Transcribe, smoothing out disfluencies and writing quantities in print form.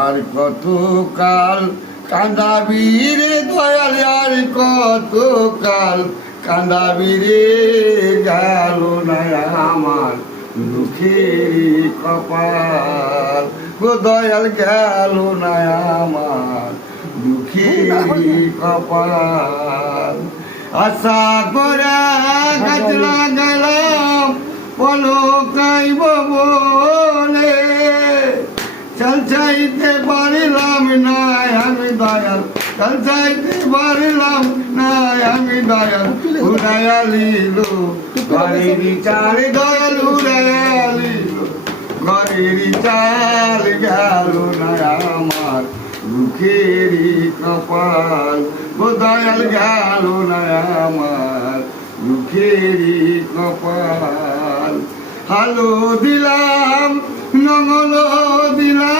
আর কত কাল কান্দাবি রে দয়াল, আর কত কাল কান্দাবি রে, গেল না আমার দুঃখের কপাল গো দয়াল, গেল না আমার দুঃখের কপাল। আশা করে গাছ লাগালাম পলকাইব বলে, চাল চাইতে পারিলাম না আমি দয়াল, চাল চাইতে পারিলাম না আমি দয়াল, উড়াইয়ালিল ঘরের চাল দয়াল, উড়াইয়ালিল ঘরের চাল, গেল না আমার দুঃখের কপাল গো দয়াল, গেল না আমার দুঃখের কপাল। হালো দিলাম নঙল দিলাম।